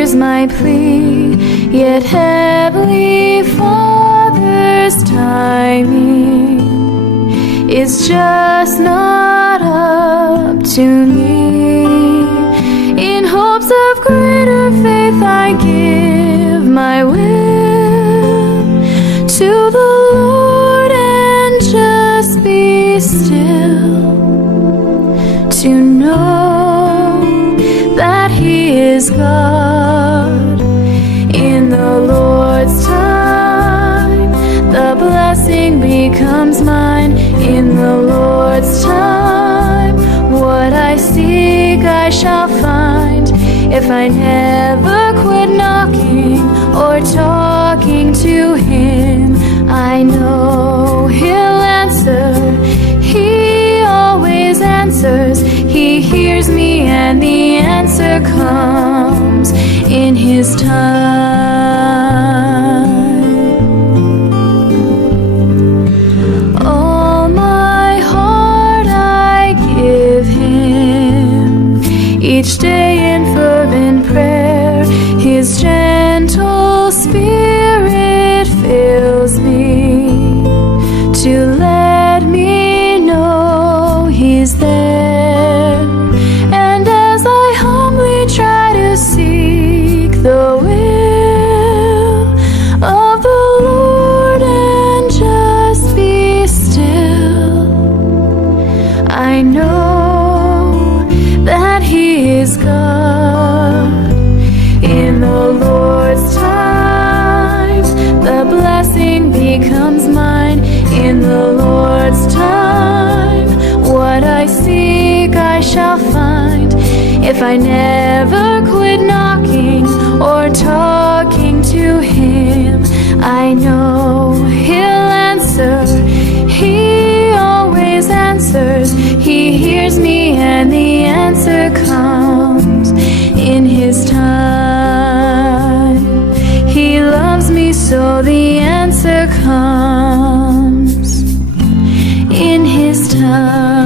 hears my plea, yet Heavenly Father's timing is just not up to me. In hopes of greater faith I give my will to the Lord and just be still, to know that He is God. In the Lord's time, the blessing becomes mine. In the Lord's time, what I seek I shall find. If I never quit knocking or talking to Him, I know He'll answer. He always answers. He hears me and the answer comes in His time. All my heart I give Him, each day in fervent prayer. His gentle spirit fills me to let me know He's there. And as I humbly try to seek the will of the Lord and just be still, I know that He is God. In the Lord's time, the blessing becomes mine. In the Lord's time, what I seek I shall find. If I never quit knocking or talking to Him, I know He'll answer. He always answers. He hears me and the answer comes in His time. He loves me, so the answer comes in His time.